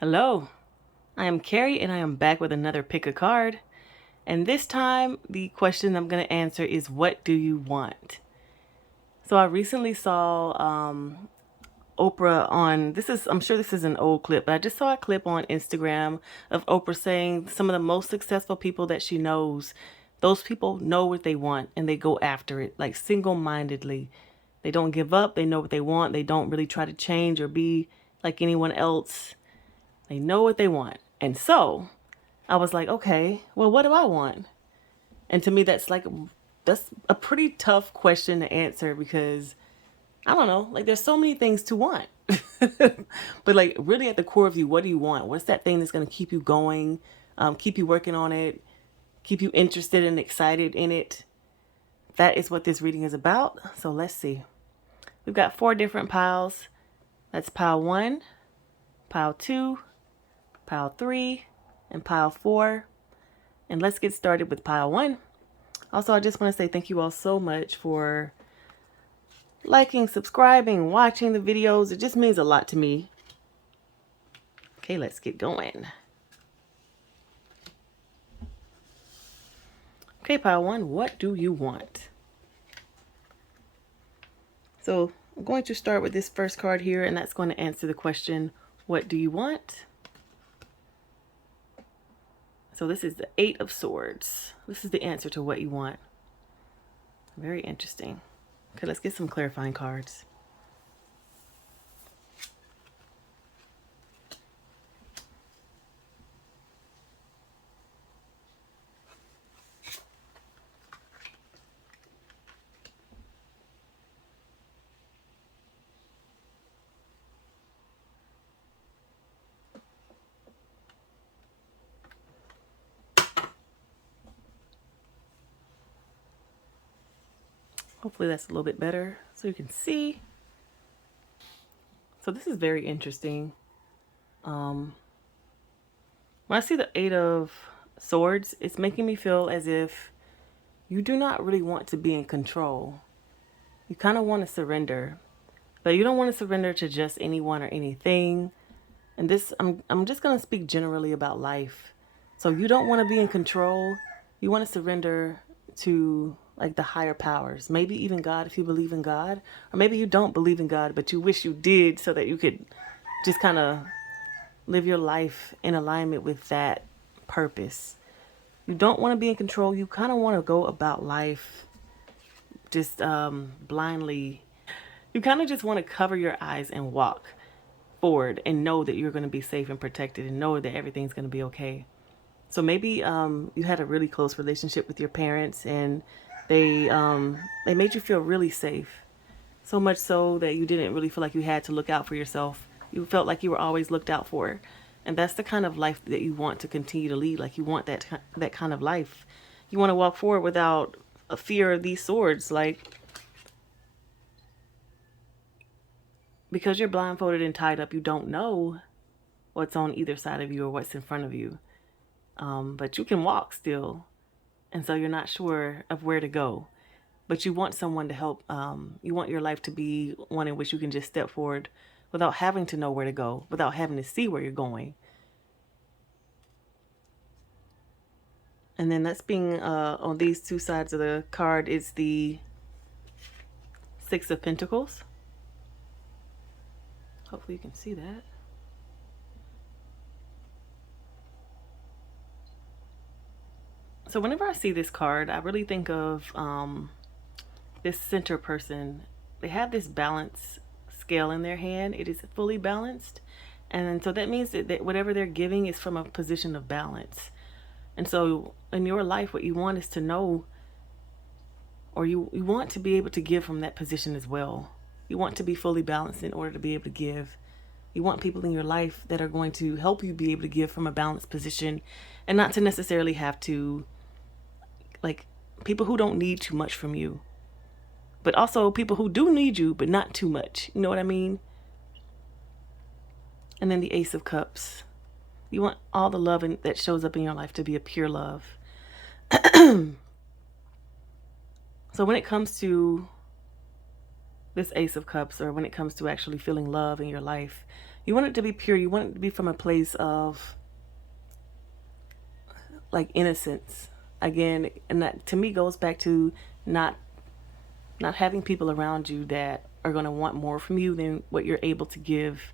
Hello, I am Carrie and I am back with another pick a card. And this time, the question I'm going to answer is, what do you want? So I recently saw Oprah on, I'm sure this is an old clip, but I just saw a clip on Instagram of Oprah saying some of the most successful people that she knows, those people know what they want and they go after it, like single-mindedly. They don't give up, they know what they want, they don't really try to change or be like anyone else. They know what they want. And so I was like, okay, well, what do I want? And to me, that's a pretty tough question to answer because I don't know, like there's so many things to want. But like really at the core of you, what do you want? What's that thing that's going to keep you going, keep you working on it, keep you interested and excited in it? That is what this reading is about. So let's see. We've got 4 different piles. That's pile 1, pile 2, pile 3, and pile 4. And let's get started with pile 1. Also, I just want to say thank you all so much for liking, subscribing, watching the videos. It just means a lot to me. Okay, let's get going. Okay, pile 1, what do you want? So I'm going to start with this first card here, and that's going to answer the question, what do you want? So this is the 8 of Swords. This is the answer to what you want. Very interesting. Okay, let's get some clarifying cards. Hopefully that's a little bit better so you can see. So this is very interesting. When I see the 8 of Swords, it's making me feel as if you do not really want to be in control. You kind of want to surrender, but you don't want to surrender to just anyone or anything. And this, I'm just going to speak generally about life. So you don't want to be in control. You want to surrender to like the higher powers, maybe even God if you believe in God, or maybe you don't believe in God, but you wish you did so that you could just kind of live your life in alignment with that purpose. You don't want to be in control. You kind of want to go about life just blindly. You kind of just want to cover your eyes and walk forward and know that you're going to be safe and protected and know that everything's going to be okay. So maybe you had a really close relationship with your parents and they made you feel really safe. So much so that you didn't really feel like you had to look out for yourself. You felt like you were always looked out for. And that's the kind of life that you want to continue to lead. Like you want that kind of life. You want to walk forward without a fear of these swords. Like, because you're blindfolded and tied up, you don't know what's on either side of you or what's in front of you. But you can walk still. And so you're not sure of where to go. But you want someone to help. You want your life to be one in which you can just step forward without having to know where to go, without having to see where you're going. And then that's being on these 2 sides of the card is the 6 of Pentacles. Hopefully you can see that. So whenever I see this card, I really think of this center person. They have this balance scale in their hand. It is fully balanced. And so that means that whatever they're giving is from a position of balance. And so in your life, what you want is to know, or you want to be able to give from that position as well. You want to be fully balanced in order to be able to give. You want people in your life that are going to help you be able to give from a balanced position and not to necessarily have to, like, people who don't need too much from you. But also people who do need you, but not too much. You know what I mean? And then the Ace of Cups. You want all the love that shows up in your life to be a pure love. So when it comes to this Ace of Cups, or when it comes to actually feeling love in your life, You want it to be pure. You want it to be from a place of like innocence. Again, and that to me goes back to not not having people around you that are going to want more from you than what you're able to give.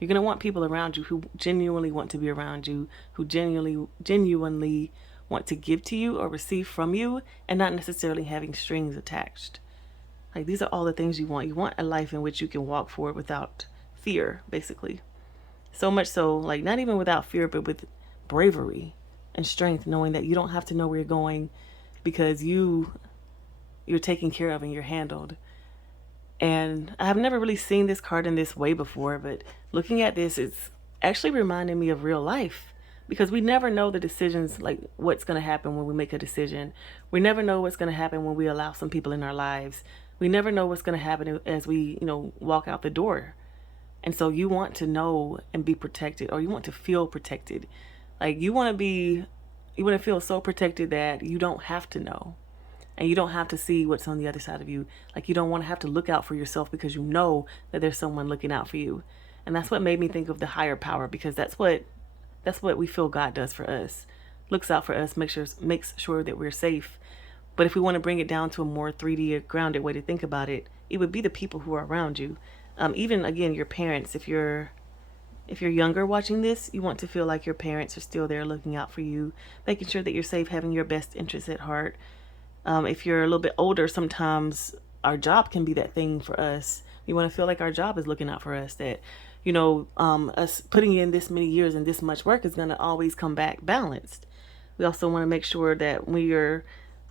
You're going to want people around you who genuinely want to be around you, who genuinely want to give to you or receive from you, and not necessarily having strings attached. Like, these are all the things you want. You want a life in which you can walk forward without fear, basically. So much so, like, not even without fear, but with bravery and strength, knowing that you don't have to know where you're going because you're taken care of and you're handled. And I've never really seen this card in this way before, but looking at this, it's actually reminding me of real life, because we never know the decisions, like what's going to happen when we make a decision. We never know what's going to happen when we allow some people in our lives. We never know what's going to happen as we, walk out the door. And so you want to know and be protected, or you want to feel protected. Like, you want to feel so protected that you don't have to know. And you don't have to see what's on the other side of you. Like, you don't want to have to look out for yourself because you know that there's someone looking out for you. And that's what made me think of the higher power, because that's what we feel God does for us. Looks out for us, makes sure that we're safe. But if we want to bring it down to a more 3D grounded way to think about it, it would be the people who are around you. Even again, your parents. If you're younger watching this, you want to feel like your parents are still there looking out for you, making sure that you're safe, having your best interests at heart. If you're a little bit older, sometimes our job can be that thing for us. We want to feel like our job is looking out for us, that, us putting in this many years and this much work is going to always come back balanced. We also want to make sure that when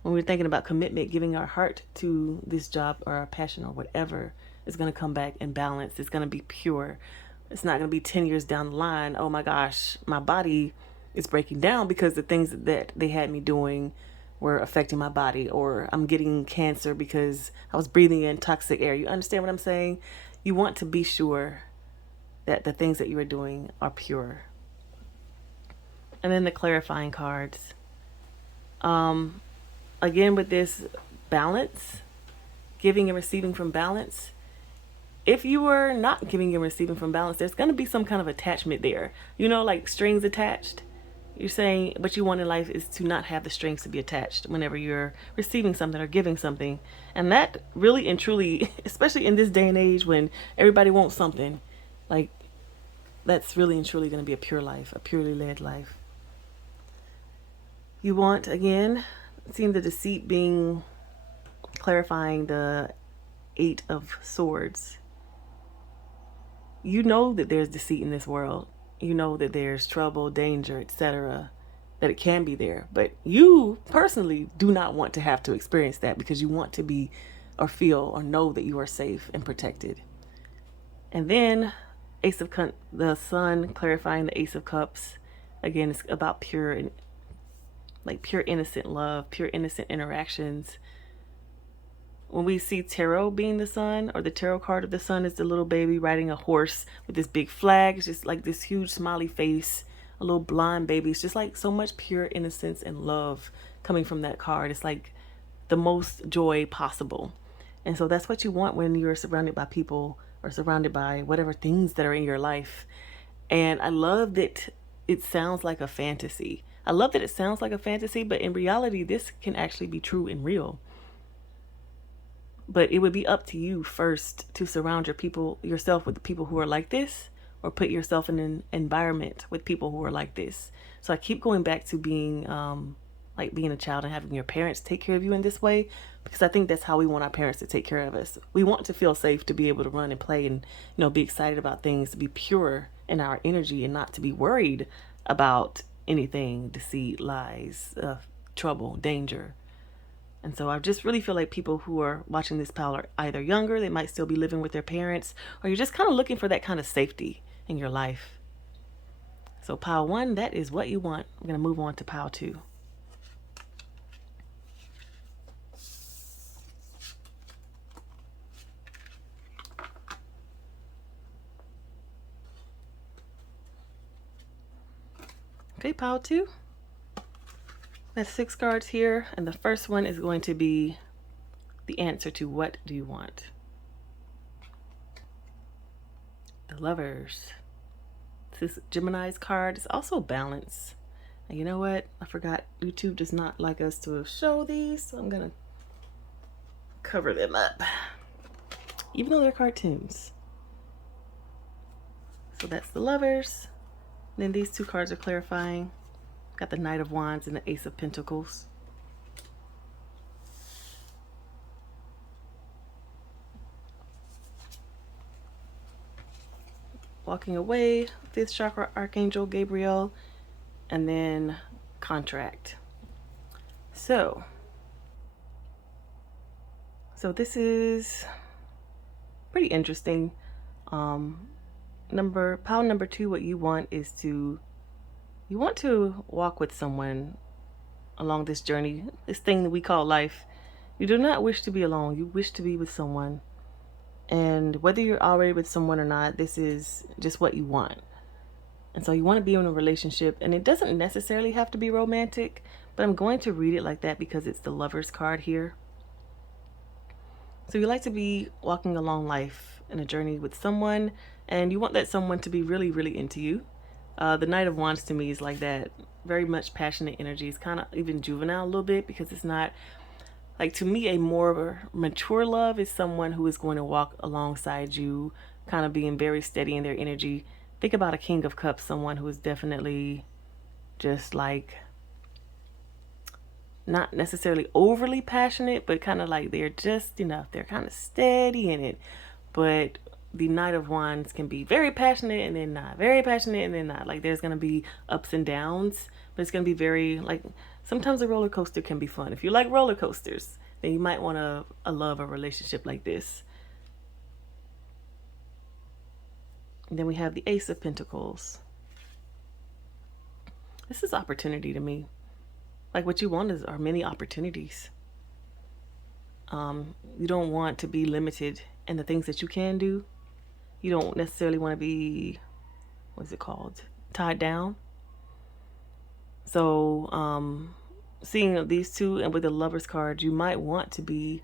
we're thinking about commitment, giving our heart to this job or our passion or whatever, is going to come back in balance. It's going to be pure. It's not going to be 10 years down the line, oh my gosh, my body is breaking down because the things that they had me doing were affecting my body, or I'm getting cancer because I was breathing in toxic air. You understand what I'm saying? You want to be sure that the things that you are doing are pure. And then the clarifying cards. Again, with this balance, giving and receiving from balance. If you were not giving and receiving from balance, there's going to be some kind of attachment there. Like strings attached. You're saying what you want in life is to not have the strings to be attached whenever you're receiving something or giving something. And that really and truly, especially in this day and age when everybody wants something, like, that's really and truly going to be a pure life, a purely led life. You want, again, seeing the deceit being clarifying the 8 of Swords. You know that there's deceit in this world. You know that there's trouble, danger, etc., that it can be there. But you personally do not want to have to experience that, because you want to be or feel or know that you are safe and protected. And then the Sun clarifying the Ace of Cups. Again, it's about pure innocent love, pure innocent interactions. When we see tarot being the sun, or the tarot card of the sun is the little baby riding a horse with this big flag. It's just like this huge smiley face, a little blonde baby. It's just like so much pure innocence and love coming from that card. It's like the most joy possible. And so that's what you want when you're surrounded by people, or surrounded by whatever things that are in your life. And I love that it sounds like a fantasy. But in reality, this can actually be true and real. But it would be up to you first to surround yourself with people who are like this, or put yourself in an environment with people who are like this. So I keep going back to being being a child and having your parents take care of you in this way, because I think that's how we want our parents to take care of us. We want to feel safe, to be able to run and play and be excited about things, to be pure in our energy and not to be worried about anything, deceit, lies, trouble, danger. And so I just really feel like people who are watching this pile are either younger, they might still be living with their parents, or you're just kind of looking for that kind of safety in your life. So pile 1, that is what you want. I'm going to move on to pile 2. Okay, pile 2. That's 6 cards here, and the first one is going to be the answer to what do you want. The Lovers. This Gemini's card is also balance. And you know what? I forgot YouTube does not like us to show these, so I'm gonna cover them up, even though they're cartoons. So that's the Lovers. Then these two cards are clarifying. Got the Knight of Wands and the Ace of Pentacles. Walking away, 5th chakra, Archangel Gabriel, and then contract. So this is pretty interesting. Pile number 2, what you want is you want to walk with someone along this journey, this thing that we call life. You do not wish to be alone. You wish to be with someone. And whether you're already with someone or not, this is just what you want. And so you want to be in a relationship, and it doesn't necessarily have to be romantic, but I'm going to read it like that because it's the Lovers card here. So you like to be walking along life in a journey with someone, and you want that someone to be really, really into you. The Knight of Wands to me is like that, very much passionate energy. It's kind of even juvenile a little bit, because it's not, like, to me, a more mature love is someone who is going to walk alongside you, kind of being very steady in their energy. Think about a King of Cups, someone who is definitely just like not necessarily overly passionate, but kind of like they're just, they're kind of steady in it. But the Knight of Wands can be very passionate and then not, very passionate and then not. Like, there's going to be ups and downs, but it's going to be very, like, sometimes a roller coaster can be fun. If you like roller coasters, then you might want to love a relationship like this. And then we have the Ace of Pentacles. This is opportunity to me. Like, what you want are many opportunities. You don't want to be limited in the things that you can do. You don't necessarily want to be, what's it called, tied down. So seeing these two and with the Lovers card, you might want to be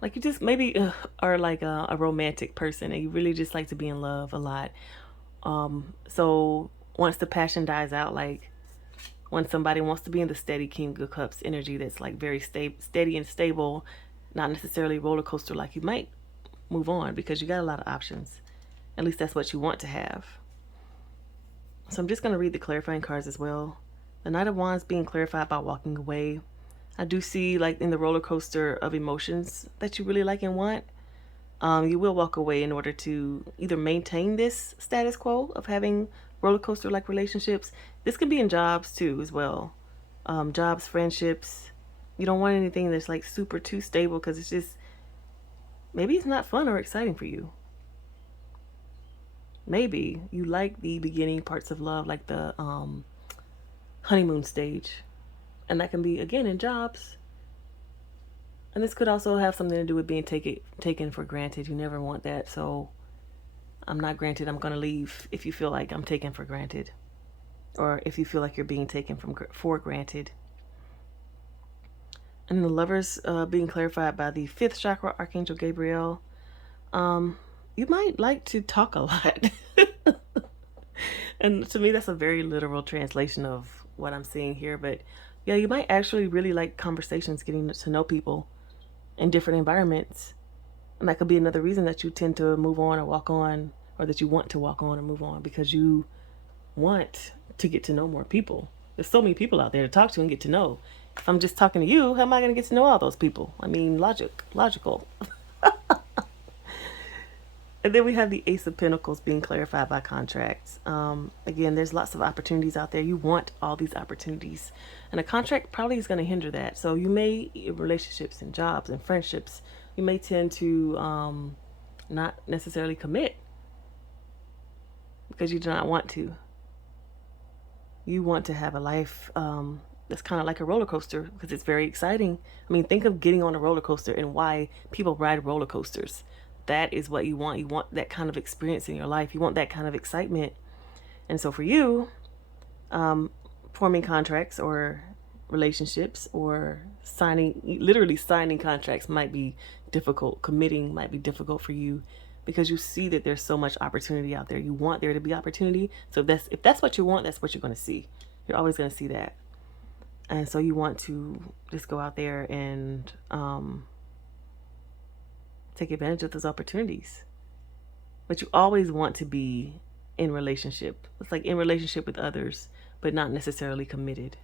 like, you just maybe are like a romantic person and you really just like to be in love a lot. So once the passion dies out, like when somebody wants to be in the steady King of Cups energy, that's like very steady and stable, not necessarily roller coaster, like, you might move on because you got a lot of options. At least that's what you want to have. So I'm just going to read the clarifying cards as well. The Knight of Wands being clarified by walking away. I do see, like, in the roller coaster of emotions that you really like and want, you will walk away in order to either maintain this status quo of having roller coaster like relationships. This could be in jobs too as well. Jobs, friendships. You don't want anything that's like super too stable, because it's just, maybe it's not fun or exciting for you. Maybe you like the beginning parts of love, like the honeymoon stage. And that can be, again, in jobs. And this could also have something to do with being taken for granted. You never want that. So I'm not granted, I'm going to leave if you feel like I'm taken for granted. Or if you feel like you're being taken for granted. And the Lovers being clarified by the 5th chakra, Archangel Gabriel. You might like to talk a lot. And to me, that's a very literal translation of what I'm seeing here. But yeah, you might actually really like conversations, getting to know people in different environments. And that could be another reason that you tend to move on or walk on, or that you want to walk on or move on, because you want to get to know more people. There's so many people out there to talk to and get to know. If I'm just talking to you, how am I going to get to know all those people? I mean, logical. And then we have the Ace of Pentacles being clarified by contracts. Again, there's lots of opportunities out there. You want all these opportunities. And a contract probably is going to hinder that. So you may, in relationships and jobs and friendships, you may tend to not necessarily commit because you do not want to. You want to have a life that's kind of like a roller coaster, because it's very exciting. I mean, think of getting on a roller coaster and why people ride roller coasters. That is what you want. You want that kind of experience in your life. You want that kind of excitement. And so for you, forming contracts or relationships or literally signing contracts might be difficult. Committing might be difficult for you. because you see that there's so much opportunity out there. You want there to be opportunity. So if that's what you want, that's what you're going to see. You're always going to see that. And so you want to just go out there and take advantage of those opportunities. But you always want to be in relationship. It's like in relationship with others, but not necessarily committed.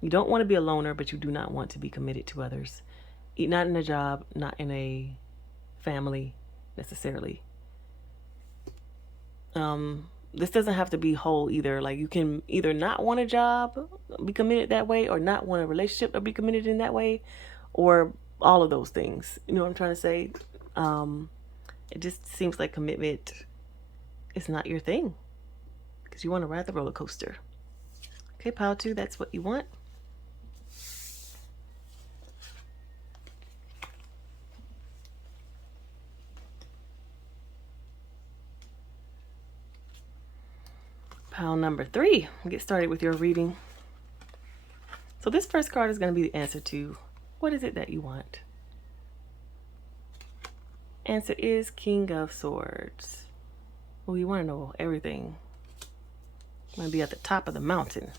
You don't want to be a loner, but you do not want to be committed to others. Not in a job, not in a family necessarily. This doesn't have to be whole either. Like you can either not want a job, be committed that way, or not want a relationship or be committed in that way, or all of those things. You know what I'm trying to say? It just seems like commitment is not your thing because you want to ride the roller coaster. Okay, pile 2, that's what you want. Pile number 3, get started with your reading. So this first card is going to be the answer to what is it that you want? Answer is King of Swords. Well, you want to know everything. You want to be at the top of the mountain.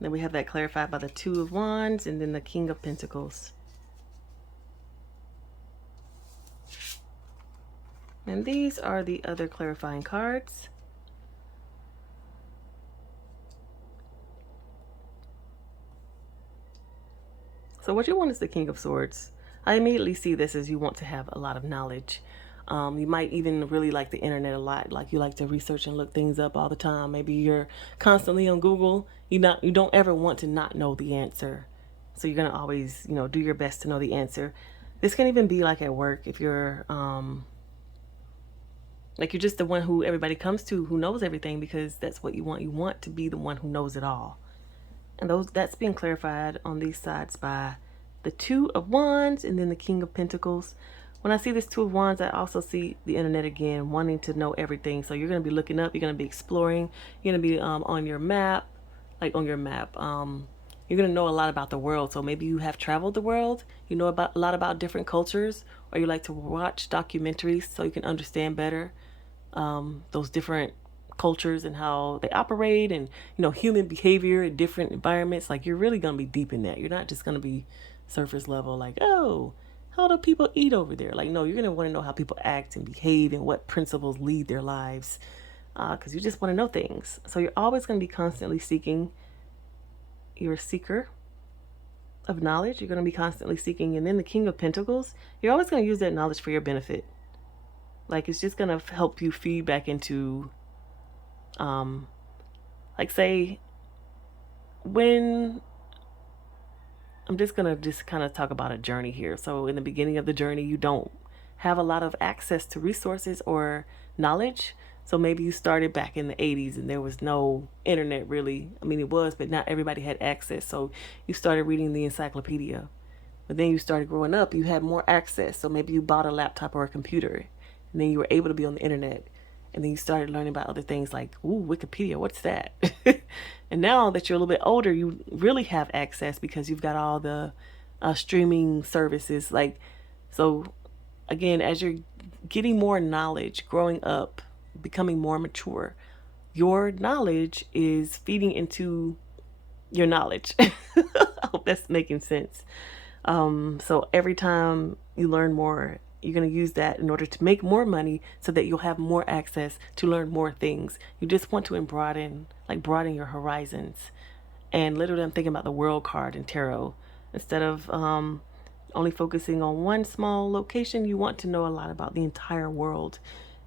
Then we have that clarified by the 2 of Wands and then the King of Pentacles. And these are the other clarifying cards. So what you want is the King of Swords. I immediately see this as you want to have a lot of knowledge. You might even really like the internet a lot. Like you like to research and look things up all the time. Maybe you're constantly on Google. You don't ever want to not know the answer. So you're going to always, do your best to know the answer. This can even be like at work if you're like you're just the one who everybody comes to who knows everything because that's what you want. You want to be the one who knows it all. And that's being clarified on these sides by the 2 of Wands and then the King of Pentacles. When I see this 2 of Wands, I also see the internet again, wanting to know everything. So you're going to be looking up, you're going to be exploring, you're going to be on your map, you're going to know a lot about the world. So maybe you have traveled the world, you know a lot about different cultures, or you like to watch documentaries so you can understand better those different cultures and how they operate and human behavior in different environments. Like you're really going to be deep in that. You're not just going to be surface level like, oh, how do people eat over there? Like, no, you're going to want to know how people act and behave and what principles lead their lives because you just want to know things. So you're always going to be constantly seeking. You're a seeker of knowledge. You're going to be constantly seeking. And then the King of Pentacles, you're always going to use that knowledge for your benefit. Like it's just going to help you feed back into like say when I'm just going to kind of talk about a journey here. So in the beginning of the journey, you don't have a lot of access to resources or knowledge. So maybe you started back in the 80s and there was no internet really. I mean, it was, but not everybody had access. So you started reading the encyclopedia. But then you started growing up, you had more access. So maybe you bought a laptop or a computer and then you were able to be on the internet. And then you started learning about other things like, ooh, Wikipedia, what's that? And now that you're a little bit older, you really have access because you've got all the streaming services. So again, as you're getting more knowledge, growing up, becoming more mature, your knowledge is feeding into your knowledge. I hope that's making sense. So every time you learn more, you're going to use that in order to make more money so that you'll have more access to learn more things. You just want to broaden your horizons. And literally, I'm thinking about the World card in tarot. Instead of only focusing on one small location, you want to know a lot about the entire world.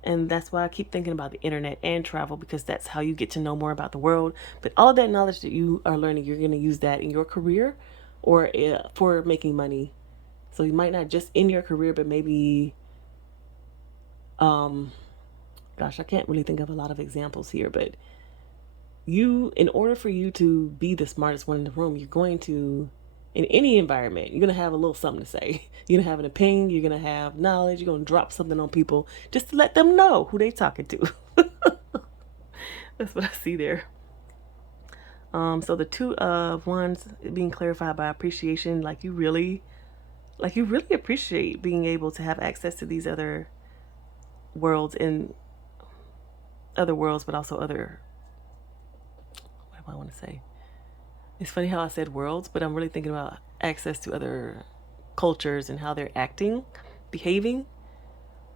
And that's why I keep thinking about the internet and travel, because that's how you get to know more about the world. But all of that knowledge that you are learning, you're going to use that in your career or for making money. So you might not just in your career, but maybe, I can't really think of a lot of examples here, but in order for you to be the smartest one in the room, you're going to, in any environment, you're going to have a little something to say. You're going to have an opinion, you're going to have knowledge, you're going to drop something on people just to let them know who they talking to. That's what I see there. So the 2 of Wands being clarified by appreciation, like you really appreciate being able to have access to these other worlds in other worlds, but also other, what do I want to say? It's funny how I said worlds, but I'm really thinking about access to other cultures and how they're acting, behaving.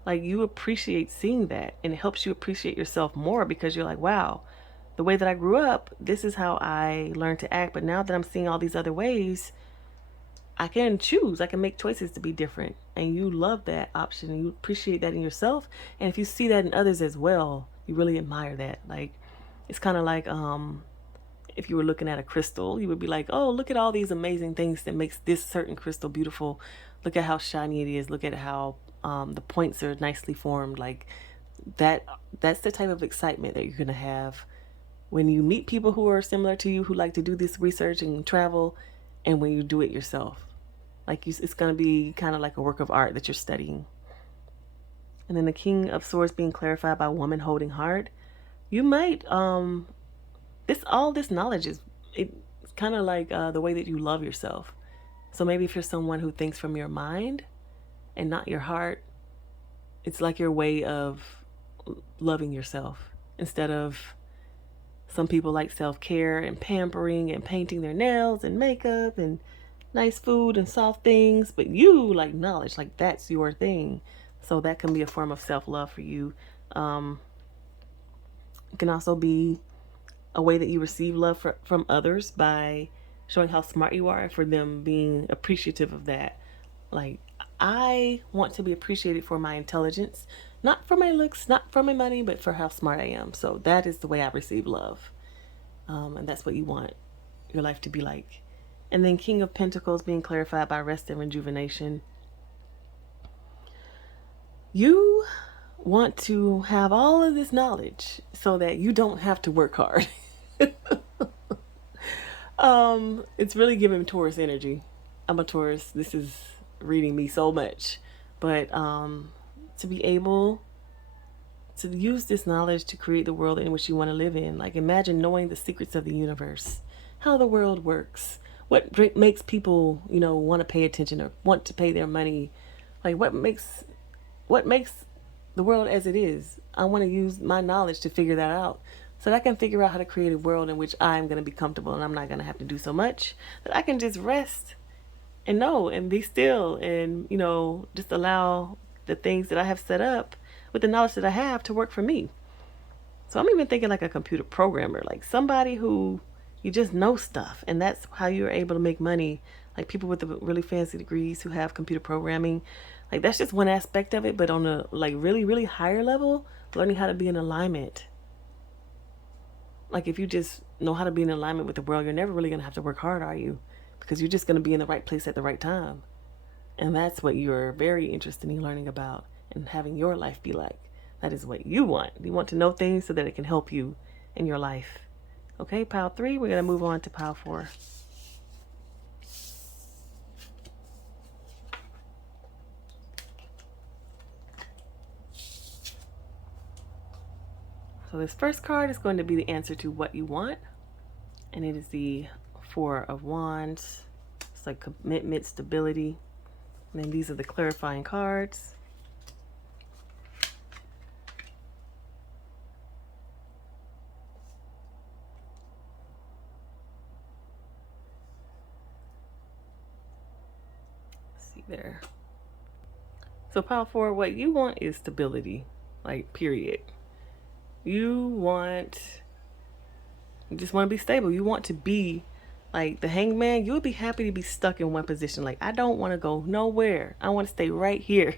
Like, you appreciate seeing that, and it helps you appreciate yourself more because you're like, wow, the way that I grew up, this is how I learned to act. But now that I'm seeing all these other ways, I can choose. I can make choices to be different. And you love that option and you appreciate that in yourself. And if you see that in others as well, you really admire that. Like, it's kind of like if you were looking at a crystal, you would be like, oh, look at all these amazing things that makes this certain crystal beautiful. Look at how shiny it is. Look at how the points are nicely formed. Like, that's the type of excitement that you're going to have when you meet people who are similar to you, who like to do this research and travel, and when you do it yourself. Like, it's going to be kind of like a work of art that you're studying. And then the King of Swords being clarified by woman holding heart. You might this knowledge is, it's kind of like the way that you love yourself. So maybe if you're someone who thinks from your mind and not your heart, it's like your way of loving yourself. Instead of, some people like self-care and pampering and painting their nails and makeup and nice food and soft things, but you like knowledge, like that's your thing. So that can be a form of self-love for you. It can also be a way that you receive love from others by showing how smart you are, for them being appreciative of that. Like, I want to be appreciated for my intelligence, not for my looks, not for my money, but for how smart I am. So that is the way I receive love. And that's what you want your life to be like. And then King of Pentacles being clarified by rest and rejuvenation. You want to have all of this knowledge so that you don't have to work hard. It's really giving Taurus energy. I'm a Taurus. This is reading me so much. But to be able to use this knowledge to create the world in which you want to live in. Like, imagine knowing the secrets of the universe, how the world works, what makes people, want to pay attention or want to pay their money. Like, what makes the world as it is. I want to use my knowledge to figure that out, so that I can figure out how to create a world in which I'm going to be comfortable and I'm not going to have to do so much, that I can just rest and know and be still and, just allow the things that I have set up with the knowledge that I have to work for me. So I'm even thinking like a computer programmer, like somebody who you just know stuff, and that's how you're able to make money. Like people with the really fancy degrees who have computer programming, like that's just one aspect of it. But on a like really, really higher level, learning how to be in alignment. Like if you just know how to be in alignment with the world, you're never really going to have to work hard, are you? Because you're just going to be in the right place at the right time. And that's what you're very interested in learning about and having your life be like. That is what you want. You want to know things so that it can help you in your life. Okay, pile 3, we're going to move on to pile 4. So this first card is going to be the answer to what you want. And it is the 4 of Wands. It's like commitment, stability. And then these are the clarifying cards. Let's see there. So pile 4, what you want is stability, like period. You just want to be stable. You want to be like the Hangman. You would be happy to be stuck in one position. Like, I don't want to go nowhere. I want to stay right here.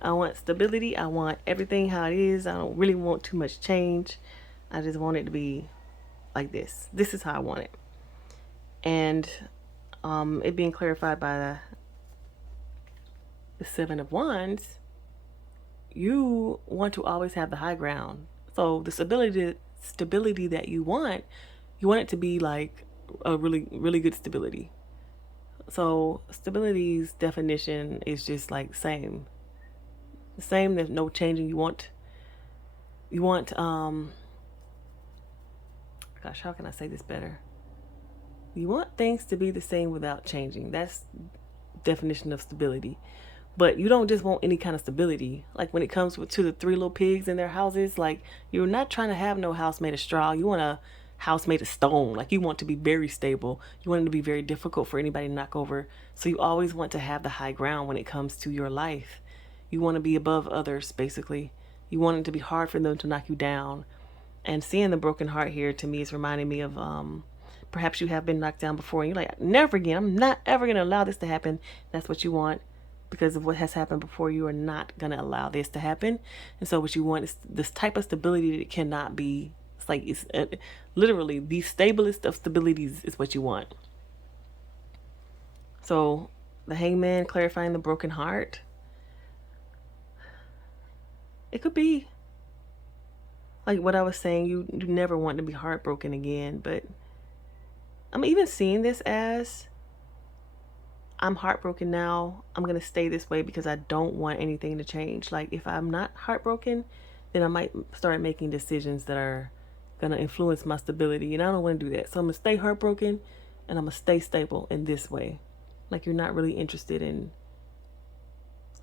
I want stability. I want everything how it is. I don't really want too much change. I just want it to be like this. This is how I want it. And it being clarified by the 7 of Wands, you want to always have the high ground. So the stability that you want it to be like a really, really good stability. So stability's definition is just like the same. There's no changing. You want gosh, how can I say this better? You want things to be the same without changing. That's definition of stability. But you don't just want any kind of stability. Like when it comes to the three little pigs in their houses, like you're not trying to have no house made of straw. You want a house made of stone. Like you want to be very stable. You want it to be very difficult for anybody to knock over. So you always want to have the high ground when it comes to your life. You want to be above others, basically. You want it to be hard for them to knock you down. And seeing the broken heart here to me is reminding me of perhaps you have been knocked down before and you're like, never again. I'm not ever going to allow this to happen. That's what you want because of what has happened before. You are not going to allow this to happen. And so what you want is this type of stability that cannot be, it's like, it's literally the stablest of stabilities is what you want. So the hangman clarifying the broken heart. It could be like what I was saying, you never want to be heartbroken again, but I'm even seeing this as I'm heartbroken now. I'm going to stay this way because I don't want anything to change. Like if I'm not heartbroken, then I might start making decisions that are going to influence my stability. And I don't want to do that. So I'm going to stay heartbroken and I'm going to stay stable in this way. Like you're not really interested in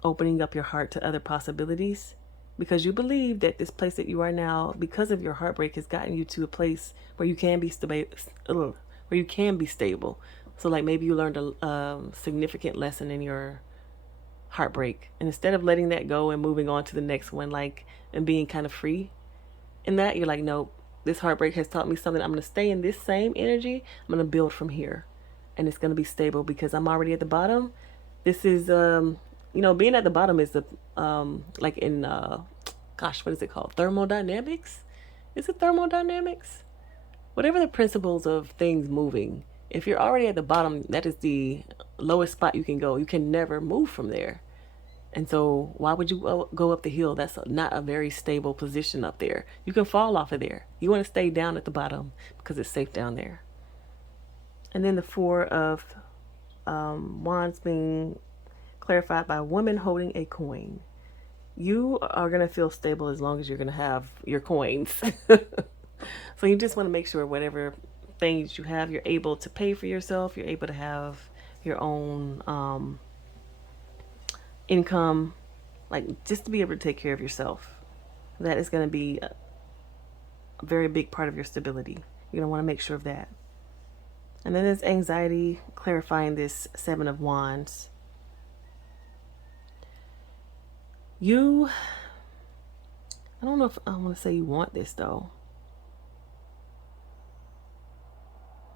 opening up your heart to other possibilities because you believe that this place that you are now, because of your heartbreak, has gotten you to a place where you can be stable. So like maybe you learned a significant lesson in your heartbreak, and instead of letting that go and moving on to the next one, like, and being kind of free in that, you're like, nope, this heartbreak has taught me something. I'm going to stay in this same energy. I'm going to build from here, and it's going to be stable because I'm already at the bottom. This is being at the bottom is the like in what is it called, thermodynamics? Is it thermodynamics? Whatever the principles of things moving, if you're already at the bottom, that is the lowest spot you can go. You can never move from there. And so why would you go up the hill? That's not a very stable position up there. You can fall off of there. You want to stay down at the bottom because it's safe down there. And then the Four of Wands being clarified by a woman holding a coin. You are going to feel stable as long as you're going to have your coins. So you just want to make sure whatever things you have, you're able to pay for yourself. You're able to have your own income, like just to be able to take care of yourself. That is going to be a very big part of your stability. You're going to want to make sure of that. And then there's anxiety, clarifying this Seven of Wands. I don't know if I want to say you want this though.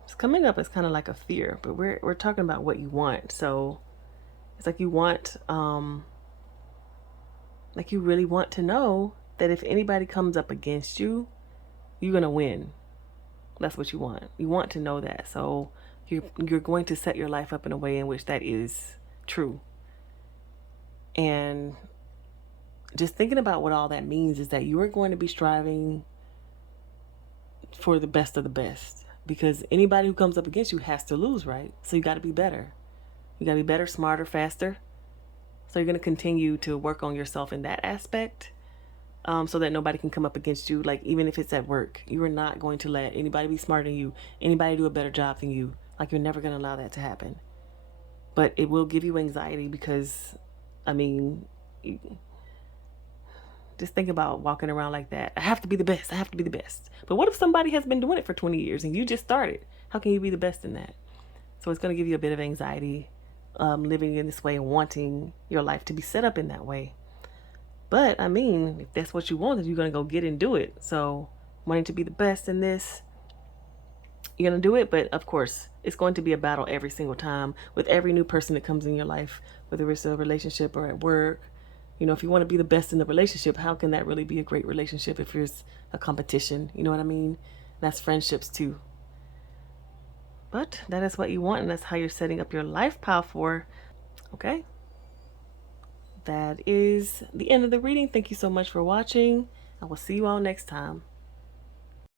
It's coming up as kind of like a fear, but we're talking about what you want. So it's like you want, like you really want to know that if anybody comes up against you, you're going to win. That's what you want. You want to know that. So you're going to set your life up in a way in which that is true. And just thinking about what all that means is that you are going to be striving for the best of the best, because anybody who comes up against you has to lose, right? So you got to be better. You got to be better, smarter, faster. So you're going to continue to work on yourself in that aspect, so that nobody can come up against you. Like even if it's at work, you are not going to let anybody be smarter than you, anybody do a better job than you. Like you're never going to allow that to happen. But it will give you anxiety because, I mean, just think about walking around like that. I have to be the best. I have to be the best. But what if somebody has been doing it for 20 years and you just started? How can you be the best in that? So it's going to give you a bit of anxiety, living in this way and wanting your life to be set up in that way. But I mean, if that's what you want, then you're going to go get and do it. So wanting to be the best in this, you're going to do it. But of course, it's going to be a battle every single time with every new person that comes in your life, whether it's a relationship or at work. You know, if you want to be the best in the relationship, how can that really be a great relationship if there's a competition? You know what I mean? That's friendships too. But that is what you want, and that's how you're setting up your life pile for. Okay? That is the end of the reading. Thank you so much for watching. I will see you all next time.